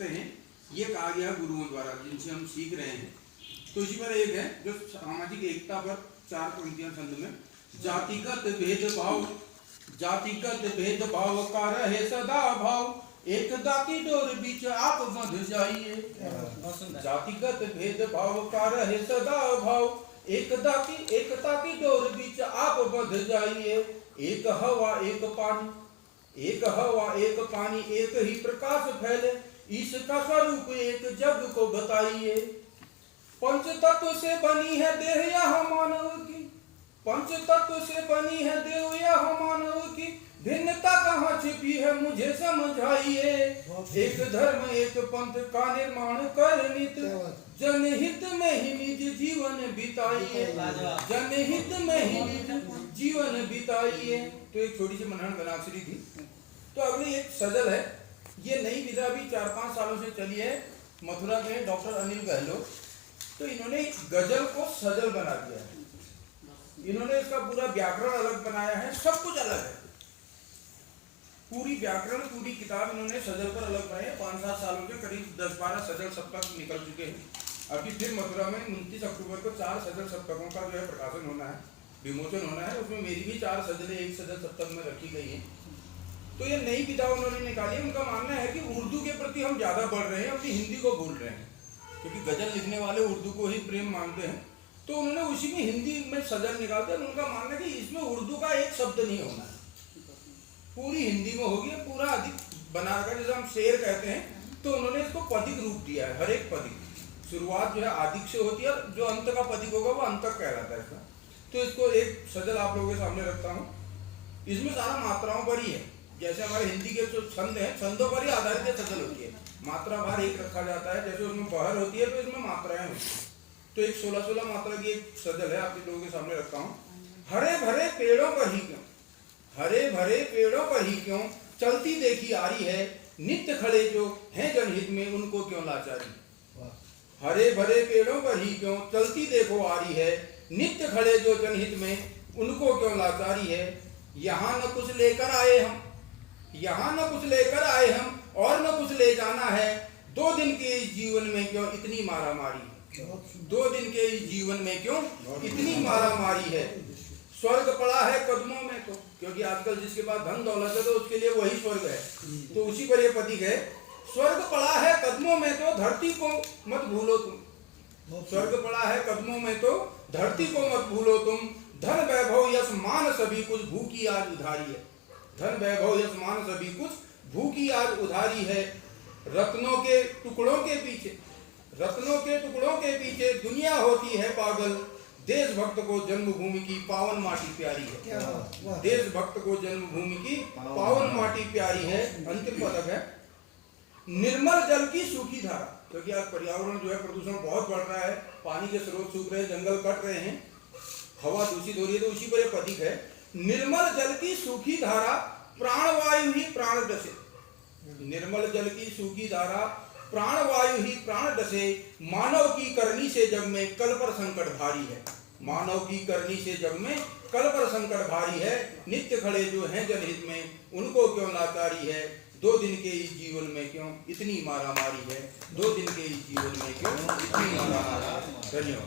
सकते हैं, ये कहा गया गुरुओं द्वारा जिनसे हम सीख रहे हैं। तो इसी पर एक है जो सामाजिक एकता पर 4 पंक्तियां छंद में, जातिगत भेदभाव का रहे सदा भाव, एकता की डोर बीच आप बंध जाइए। जातिगत भेदभाव का रहे सदा भाव, एकता की डोर बीच आप बंध जाइए। एक हवा एक पानी एक ही प्रकाश फैले, इसका स्वरूप एक जग को बताइए। पंच तत्व से बनी है देह यह मानव की, पंच तत्व से बनी है देह यह मानव की, भिन्नता कहाँ छिपी है मुझे समझाइए। एक धर्म एक पंथ का निर्माण कर नित, जनहित में ही निज जीवन बिताइए। जनहित में ही निज जीवन बिताइए। तो एक छोटी सी मनहन गणाक्षरी थी। तो अगली एक सजल है, ये नई विधा भी 4-5 सालों से चली है, मथुरा के डॉक्टर अनिल गहलोत। तो इन्होंने गजल को सजल बना दिया है, इन्होंने इसका पूरा व्याकरण अलग बनाया है, सब कुछ अलग है, पूरी व्याकरण पूरी किताब इन्होंने सजल पर अलग बनाई है। 5-7 सालों के करीब 10-12 सजल सप्तक निकल चुके हैं। अभी फिर मथुरा में 29 अक्टूबर को 4 सजल सप्तकों का जो है प्रकाशन होना है, विमोचन होना है। उसमें मेरी भी 4 सजलें एक सजल सप्तक में रखी गई हैं। तो ये नई विधा उन्होंने निकाली है। उनका मानना है कि उर्दू के प्रति हम ज्यादा बढ़ रहे हैं, अपनी हिंदी को भूल रहे हैं, क्योंकि गजल लिखने वाले उर्दू को ही प्रेम मानते हैं। तो उन्होंने उसी में हिंदी में सजल निकालते हैं। उनका मानना है कि इसमें उर्दू का एक शब्द नहीं होना है, पूरी हिंदी में होगी, पूरा अधिक बनाकर, जैसे हम शेर कहते हैं तो उन्होंने इसको पदिक रूप दिया है। हर एक पदिक शुरुआत जो है आदिक से होती है, जो अंत का पदिक होगा वो अंतक कहलाता है इसका। तो इसको एक सजल आप लोगों के सामने रखता हूँ। इसमें सारा मात्राओं पर ही है, जैसे हमारे हिंदी के जो छंद हैं छंदों पर ही आधारित सजल होती है। मात्रा भार एक रखा जाता है, जैसे उसमें बहर होती है तो इसमें मात्राएं होती है। तो एक 16-16 मात्रा की एक सजल है, आप लोगों के सामने रखता हूँ। हरे भरे पेड़ों पर ही क्यों, हरे भरे पेड़ों पर ही क्यों चलती देखी आ रही है, नित्य खड़े जो हैं जनहित में उनको क्यों लाचारी। हरे भरे पेड़ों पर ही क्यों चलती देखो आ रही है, नित्य खड़े जो जनहित में उनको क्यों लाचारी है। यहाँ न कुछ लेकर आए हम, यहाँ न कुछ लेकर आए हम, और न कुछ ले जाना है। 2 दिन के इस जीवन में क्यों इतनी मारामारी, 2 दिन के इस जीवन में क्यों इतनी मारामारी है। स्वर्ग पड़ा है कदमों में, तो क्योंकि आजकल जिसके पास धन दौलत है तो उसके लिए वही स्वर्ग है, तो उसी पर यह प्रतीक है। स्वर्ग पड़ा है कदमों में तो धरती को मत भूलो तुम, स्वर्ग पड़ा है कदमों में तो धरती को मत भूलो तुम। धन वैभव यश मान सभी कुछ भूखी आज उधारी है, धन वैभव यश मान सभी कुछ भूखी आज उधारी है। रत्नों के टुकड़ों के पीछे, रत्नों के टुकड़ों के पीछे दुनिया होती है पागल। देशभक्त को जन्मभूमि की पावन माटी प्यारी है, देशभक्त को जन्मभूमि की पावन माटी प्यारी है। अंतिम पदक है, निर्मल जल की सूखी धारा, क्योंकि आज पर्यावरण जो है प्रदूषण बहुत बढ़ रहा है, पानी के स्रोत सूख रहे हैं, जंगल कट रहे हैं, हवा दूषित हो रही है, तो उसी पर यह प्रतीक है। निर्मल जल की सूखी धारा प्राणवायु ही प्राण डसे, निर्मल जल की सूखी धारा प्राणवायु ही प्राण डसे। मानव की करनी से जग में कल पर संकट भारी है, मानव की करनी से जग में कल पर संकट भारी है। नित्य खड़े जो हैं जनहित में उनको क्यों लाचारी है। 2 दिन के इस जीवन में क्यों इतनी मारामारी है, 2 दिन के इस जीवन में क्यों इतनी मारामारी है। धन्यवाद।